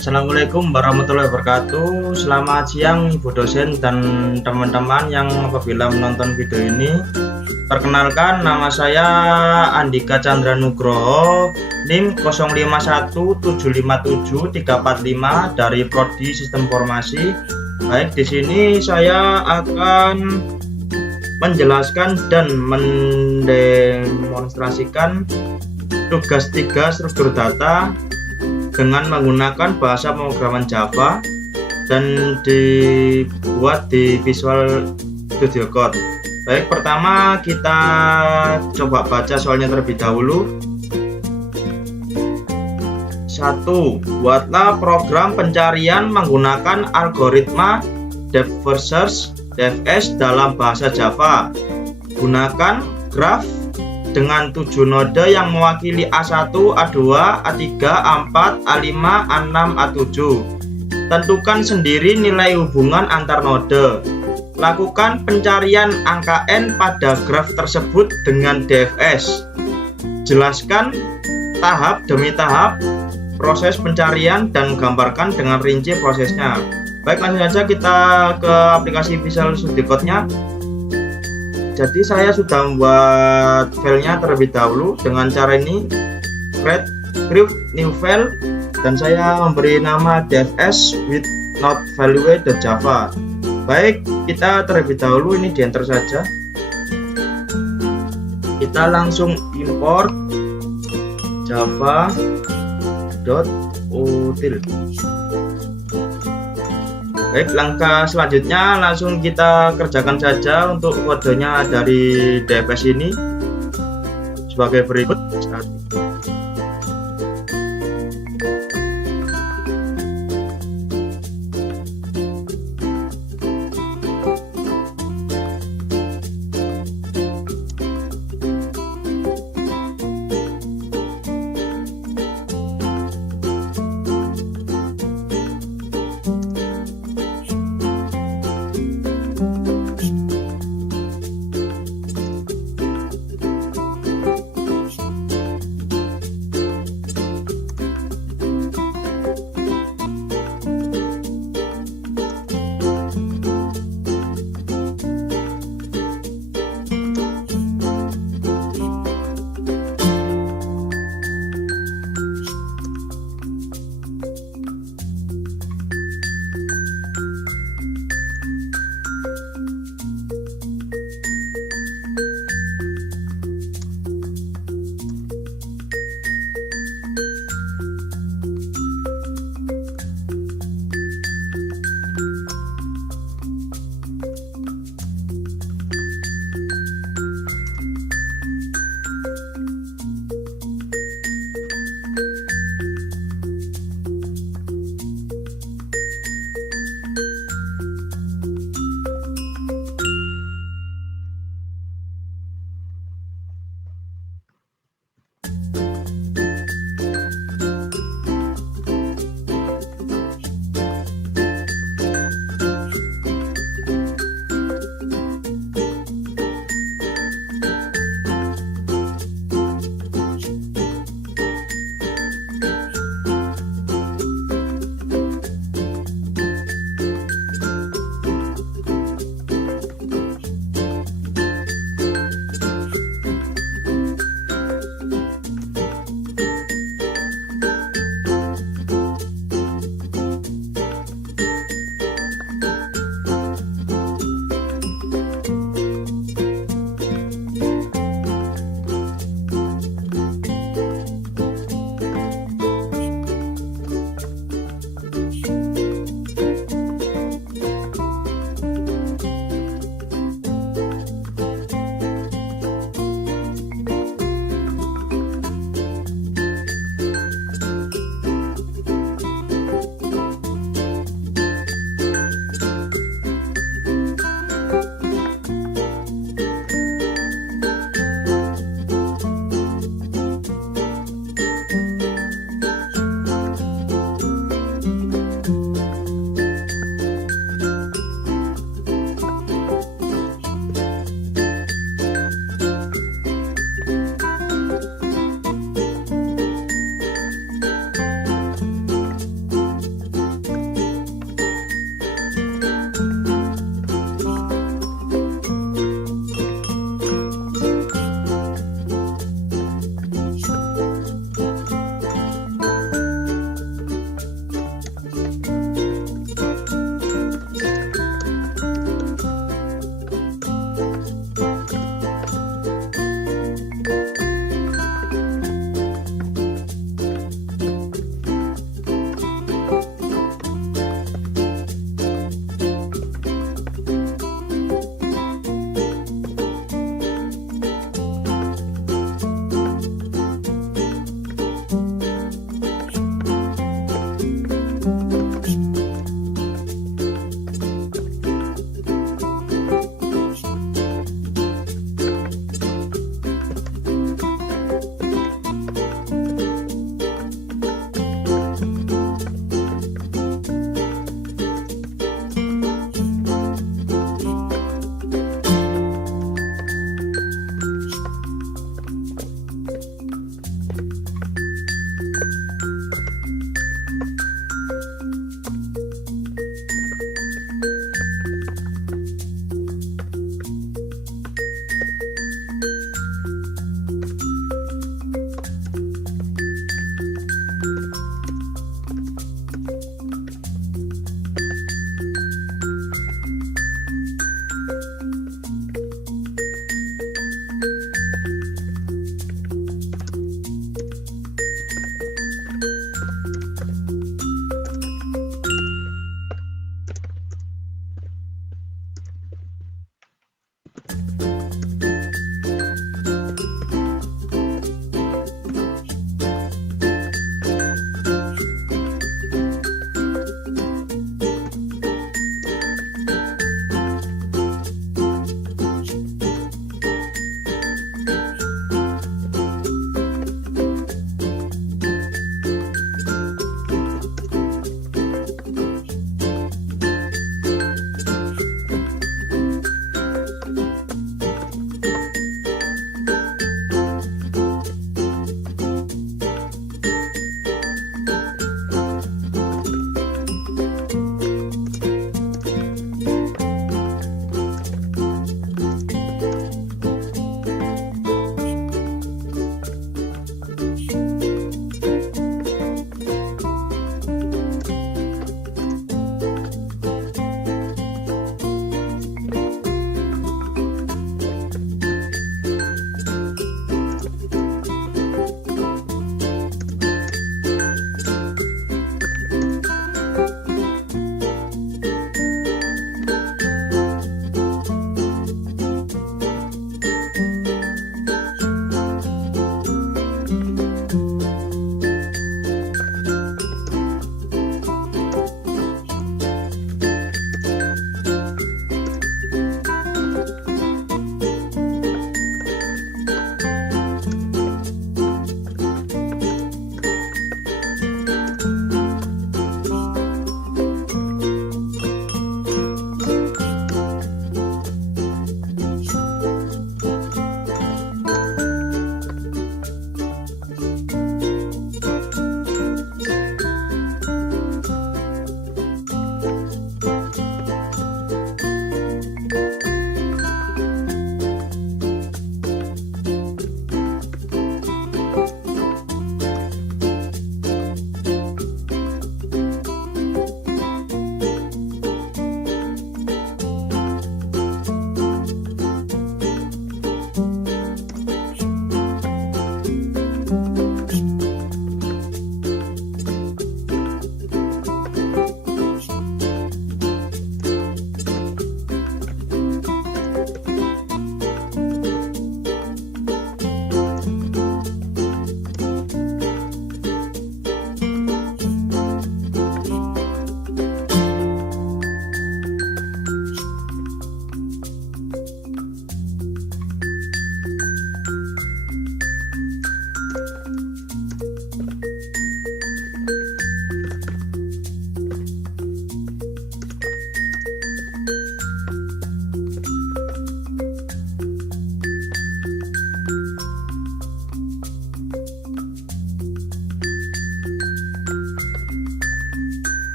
Assalamualaikum warahmatullahi wabarakatuh. Selamat siang Ibu dosen dan teman-teman yang apabila menonton video ini. Perkenalkan, nama saya Andika Chandra Nugroho, NIM 0517577345 dari Prodi Sistem Informasi. Baik, di sini saya akan menjelaskan dan mendemonstrasikan tugas 3 struktur data dengan menggunakan bahasa pemrograman Java dan dibuat di Visual Studio Code. Baik, pertama kita coba baca soalnya terlebih dahulu. 1. Buatlah program pencarian menggunakan algoritma depth first search DFS dalam bahasa Java. Gunakan graf dengan 7 node yang mewakili A1, A2, A3, A4, A5, A6, A7. Tentukan sendiri nilai hubungan antar node. Lakukan pencarian angka N pada graf tersebut dengan DFS. Jelaskan tahap demi tahap proses pencarian dan gambarkan dengan rinci prosesnya. Baik, langsung saja kita ke aplikasi Visual Studio Code-nya. Jadi saya sudah membuat filenya terlebih dahulu dengan cara ini, create new file, dan saya memberi nama dfs with not value.java. Baik, kita terlebih dahulu ini di enter saja. Kita langsung import java.util. Baik, langkah selanjutnya langsung kita kerjakan saja untuk kodenya dari DFS ini sebagai berikut.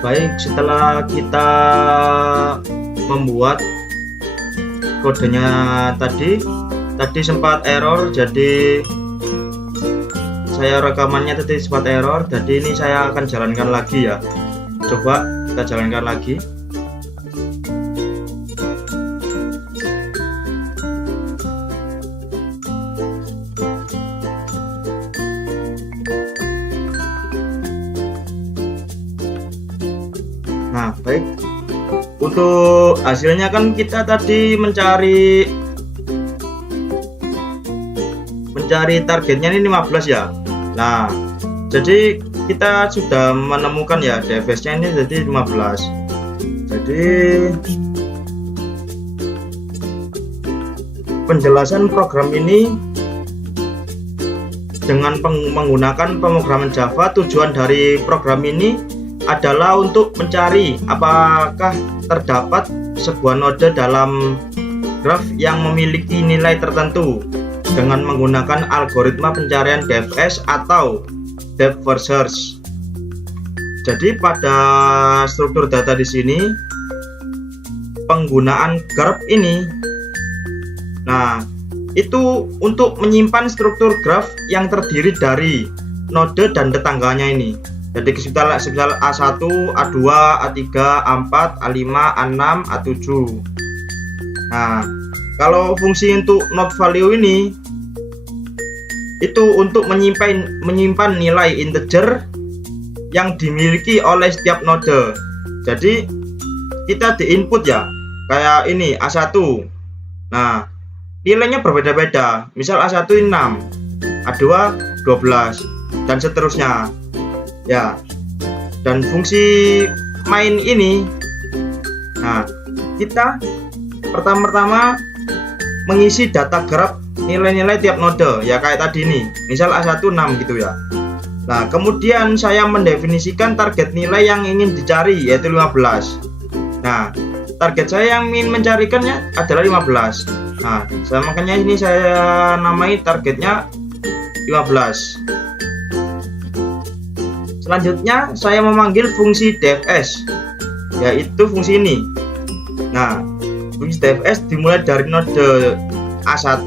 Baik, setelah kita membuat kodenya tadi sempat error, jadi saya rekamannya tadi sempat error, jadi ini saya akan jalankan lagi ya. Coba kita jalankan lagi. Nah, baik. Untuk hasilnya kan kita tadi mencari targetnya ini 15 ya. Nah, jadi kita sudah menemukan ya DFS-nya ini jadi 15. Jadi penjelasan program ini dengan menggunakan pemrograman Java, tujuan dari program ini adalah untuk mencari apakah terdapat sebuah node dalam graf yang memiliki nilai tertentu dengan menggunakan algoritma pencarian DFS atau depth first search. Jadi pada struktur data di sini penggunaan graf ini, nah itu untuk menyimpan struktur graf yang terdiri dari node dan tetangganya ini. Jadi semisal A1, A2, A3, A4, A5, A6, A7. Nah, kalau fungsi untuk node value ini itu untuk menyimpan nilai integer yang dimiliki oleh setiap node. Jadi kita di input ya, kayak ini A1. Nah, nilainya berbeda-beda. Misal A1 6, A2 12 dan seterusnya. Ya, dan fungsi main ini, nah kita pertama-tama mengisi data graf nilai-nilai tiap node ya, kayak tadi nih, misal A1 6 gitu ya. Nah, kemudian saya mendefinisikan target nilai yang ingin dicari yaitu 15. Nah, target saya yang ingin mencarikannya adalah 15. Nah, makanya ini saya namai targetnya 15. Selanjutnya saya memanggil fungsi DFS, yaitu fungsi ini. Nah, fungsi DFS dimulai dari node A1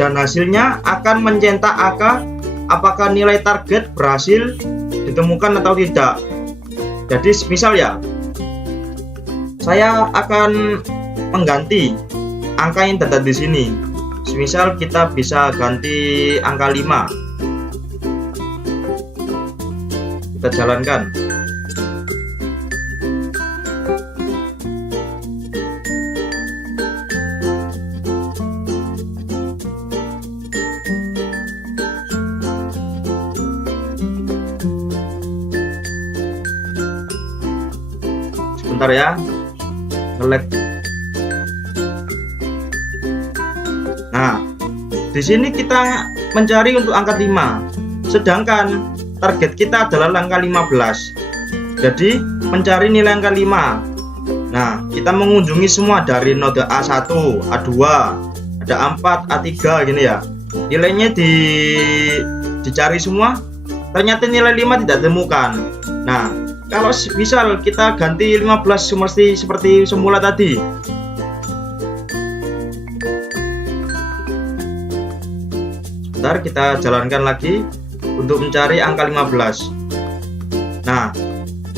dan hasilnya akan mencetak angka apakah nilai target berhasil ditemukan atau tidak. Jadi misal ya, saya akan mengganti angka yang terdapat di sini. Misal kita bisa ganti angka 5. Kita jalankan. Sebentar ya, select. Nah, di sini kita mencari untuk angka 5, sedangkan target kita adalah angka 15. Jadi mencari nilai angka 5. Nah, kita mengunjungi semua dari node A1, A2, ada A4, A3 gini ya. Nilainya dicari semua, ternyata nilai 5 tidak ditemukan. Nah, kalau misal kita ganti 15 seperti semula tadi. Sebentar, kita jalankan lagi untuk mencari angka 15. Nah,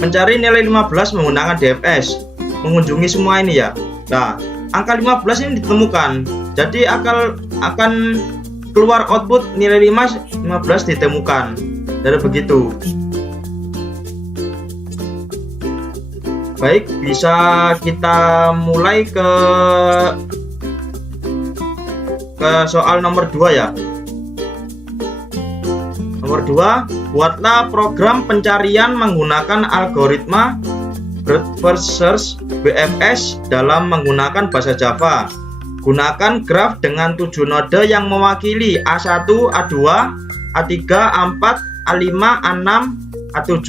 mencari nilai 15 menggunakan DFS, mengunjungi semua ini ya. Nah, angka 15 ini ditemukan. Jadi akan keluar output nilai 15 ditemukan. Jadi begitu. Baik, bisa kita mulai ke soal nomor 2 ya. Nomor 2, buatlah program pencarian menggunakan algoritma breadth first search BFS dalam menggunakan bahasa Java. Gunakan graf dengan 7 node yang mewakili A1, A2, A3, A4, A5, A6, A7.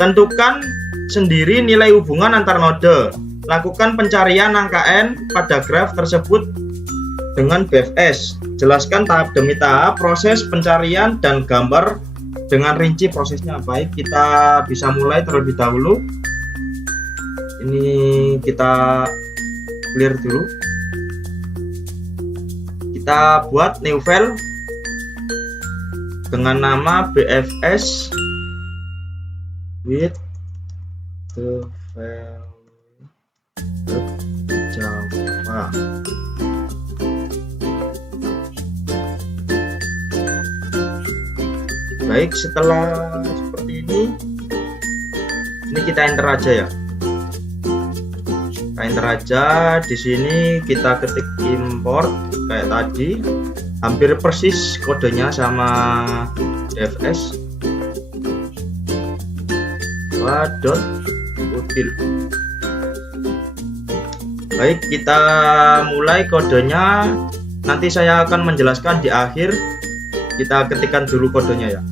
Tentukan sendiri nilai hubungan antar node. Lakukan pencarian angka N pada graf tersebut dengan BFS. Jelaskan tahap demi tahap proses pencarian dan gambar dengan rinci prosesnya. Baik, kita bisa mulai terlebih dahulu. Ini kita clear dulu. Kita buat new file dengan nama BFS with the file Java. Baik, setelah seperti ini kita enter aja ya. Kita enter aja. Di sini kita ketik import kayak tadi, hampir persis kodenya sama DFS. Util. Baik, kita mulai kodenya. Nanti saya akan menjelaskan di akhir. Kita ketikkan dulu kodenya ya.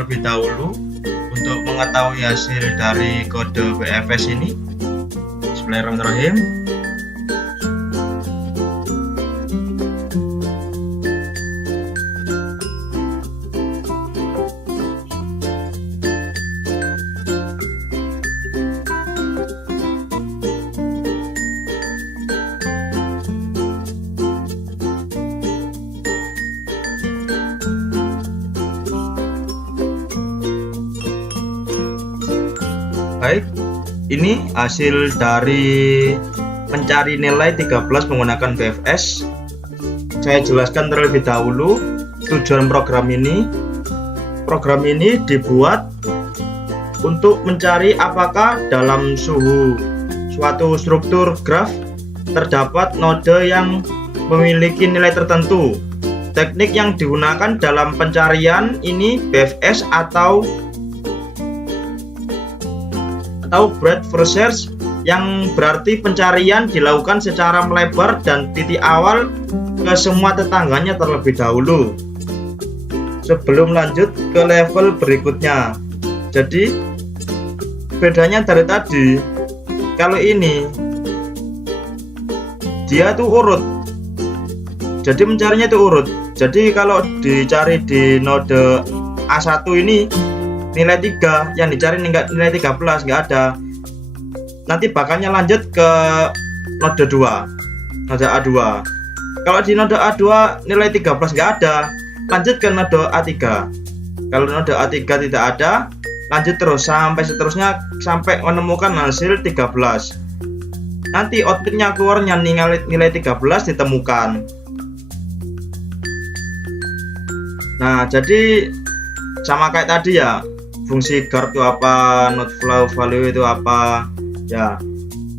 terlebih dahulu untuk mengetahui hasil dari kode BFS ini. Bismillahirrahmanirrahim. Baik, ini hasil dari mencari nilai 13 menggunakan BFS. Saya jelaskan terlebih dahulu tujuan program ini. Program ini dibuat untuk mencari apakah dalam suatu struktur graf terdapat node yang memiliki nilai tertentu. Teknik yang digunakan dalam pencarian ini BFS atau breadth first search, yang berarti pencarian dilakukan secara melebar dan titik awal ke semua tetangganya terlebih dahulu sebelum lanjut ke level berikutnya. Jadi bedanya dari tadi, kalau ini dia tuh urut, jadi mencarinya itu urut. Jadi kalau dicari di node A1 ini nilai 3, yang dicari nilai 13 nggak ada. Nanti bakalnya lanjut ke node 2, node A2. Kalau di node A2 nilai 13 nggak ada, lanjut ke node A3. Kalau node A3 tidak ada, lanjut terus sampai seterusnya sampai menemukan hasil 13. Nanti outputnya keluarnya nilai 13 ditemukan. Nah, jadi sama kayak tadi ya, fungsi guard itu apa, not flow value itu apa ya.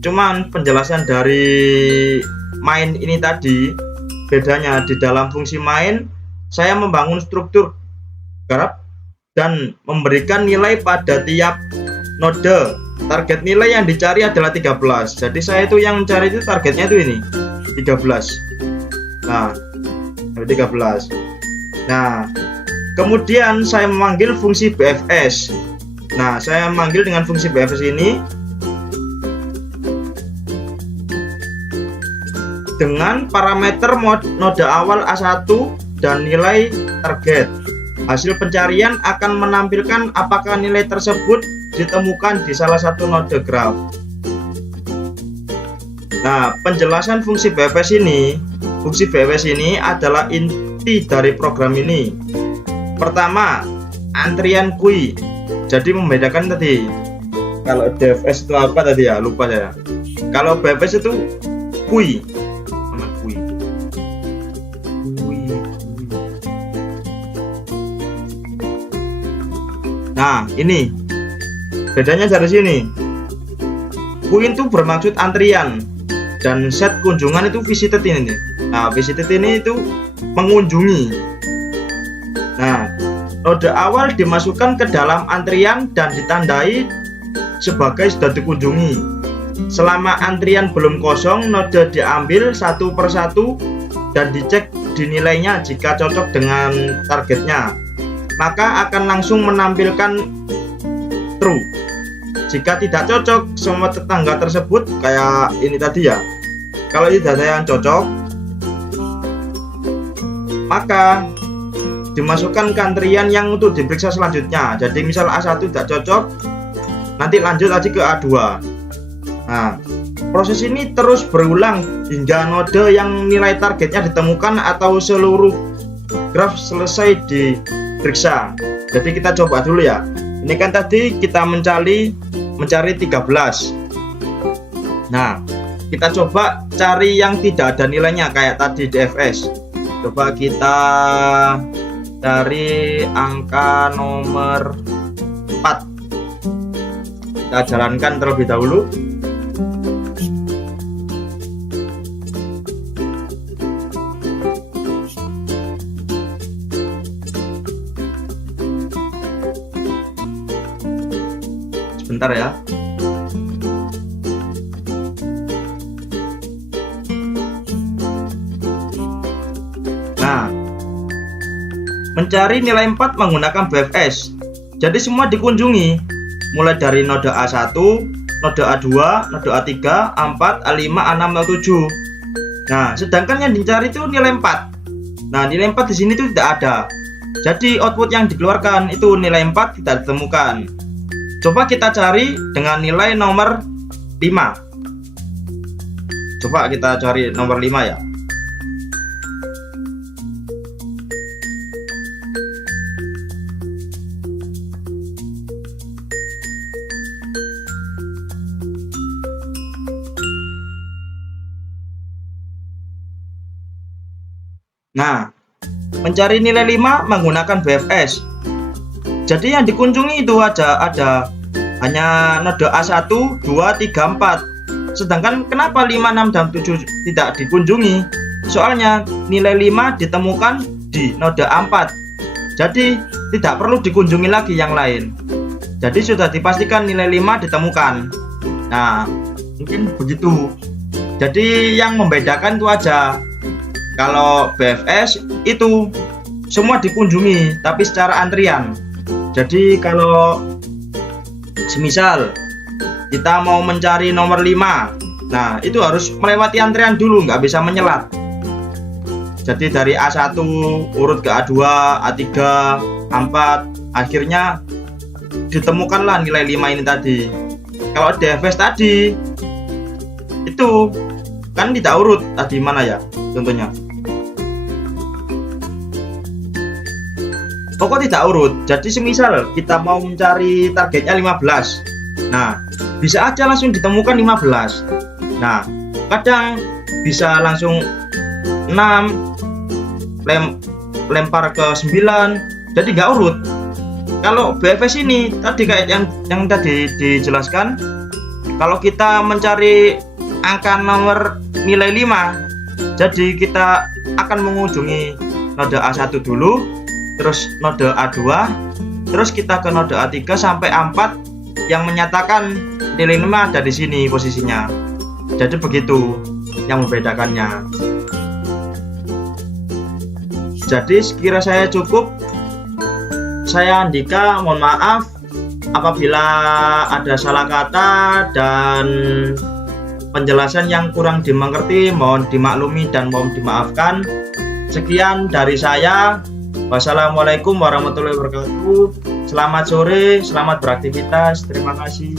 Cuman penjelasan dari main ini tadi, bedanya di dalam fungsi main saya membangun struktur graf dan memberikan nilai pada tiap node. Target nilai yang dicari adalah 13. Jadi saya itu yang mencari itu targetnya itu ini 13. Nah, 13. Nah, kemudian saya memanggil fungsi BFS. Nah, saya memanggil dengan fungsi BFS ini dengan parameter node awal A1 dan nilai target. Hasil pencarian akan menampilkan apakah nilai tersebut ditemukan di salah satu node graf. Nah, penjelasan fungsi BFS ini, adalah inti dari program ini. Pertama, antrian kui. Jadi membedakan tadi, kalau DFS itu apa tadi ya, lupa saya. Kalau BFS itu kui. Nah, ini bedanya dari sini. Kui itu bermaksud antrian dan set kunjungan itu visited ini. Nah, visited ini itu mengunjungi. Nah, node awal dimasukkan ke dalam antrian dan ditandai sebagai sudah dikunjungi. Selama antrian belum kosong, node diambil satu persatu dan dicek di nilainya. Jika cocok dengan targetnya, maka akan langsung menampilkan true. Jika tidak cocok, semua tetangga tersebut kayak ini tadi ya, kalau tidak ada yang cocok, maka dimasukkan ke antrian yang untuk diperiksa selanjutnya. Jadi misal A1 tidak cocok, nanti lanjut aja ke A2. Nah, proses ini terus berulang hingga node yang nilai targetnya ditemukan atau seluruh graf selesai diperiksa. Jadi kita coba dulu ya. Ini kan tadi kita mencari 13. Nah, kita coba cari yang tidak ada nilainya kayak tadi DFS. Coba kita cari angka nomor 4. Kita jalankan terlebih dahulu. Sebentar ya. Nah, mencari nilai 4 menggunakan BFS. Jadi semua dikunjungi, mulai dari node A1, node A2, node A3, A4, A5, A6, A7. Nah, sedangkan yang dicari itu nilai 4. Nah, nilai 4 di sini itu tidak ada. Jadi output yang dikeluarkan itu nilai 4 tidak ditemukan. Coba kita cari dengan nilai nomor 5. Coba kita cari nomor 5 ya. Nah, mencari nilai 5 menggunakan BFS. Jadi yang dikunjungi itu ada hanya node A1, 2, 3, 4. Sedangkan kenapa 5, 6, dan 7 tidak dikunjungi? Soalnya nilai 5 ditemukan di node A4. Jadi tidak perlu dikunjungi lagi yang lain. Jadi sudah dipastikan nilai 5 ditemukan. Nah, mungkin begitu. Jadi yang membedakan itu aja. Kalau BFS itu semua dikunjungi tapi secara antrian. Jadi kalau semisal kita mau mencari nomor 5, nah itu harus melewati antrian dulu, nggak bisa menyelat. Jadi dari A1 urut ke A2, A3, A4, akhirnya ditemukanlah nilai 5 ini tadi. Kalau DFS tadi itu kan tidak urut tadi, mana ya contohnya? Pokok tidak urut. Jadi semisal kita mau mencari targetnya 15. Nah, bisa aja langsung ditemukan 15. Nah, kadang bisa langsung 6 lempar ke 9. Jadi nggak urut. Kalau BFS ini tadi kayak yang tadi dijelaskan, kalau kita mencari angka nomor nilai 5, jadi kita akan mengunjungi node A1 dulu, terus node A2, terus kita ke node A3 sampai A4 yang menyatakan nilai 5 ada di sini posisinya. Jadi begitu yang membedakannya. Jadi sekira saya cukup. Saya Andika, mohon maaf apabila ada salah kata dan penjelasan yang kurang dimengerti, mohon dimaklumi dan mohon dimaafkan. Sekian dari saya. Wassalamualaikum warahmatullahi wabarakatuh. Selamat sore, selamat beraktivitas. Terima kasih.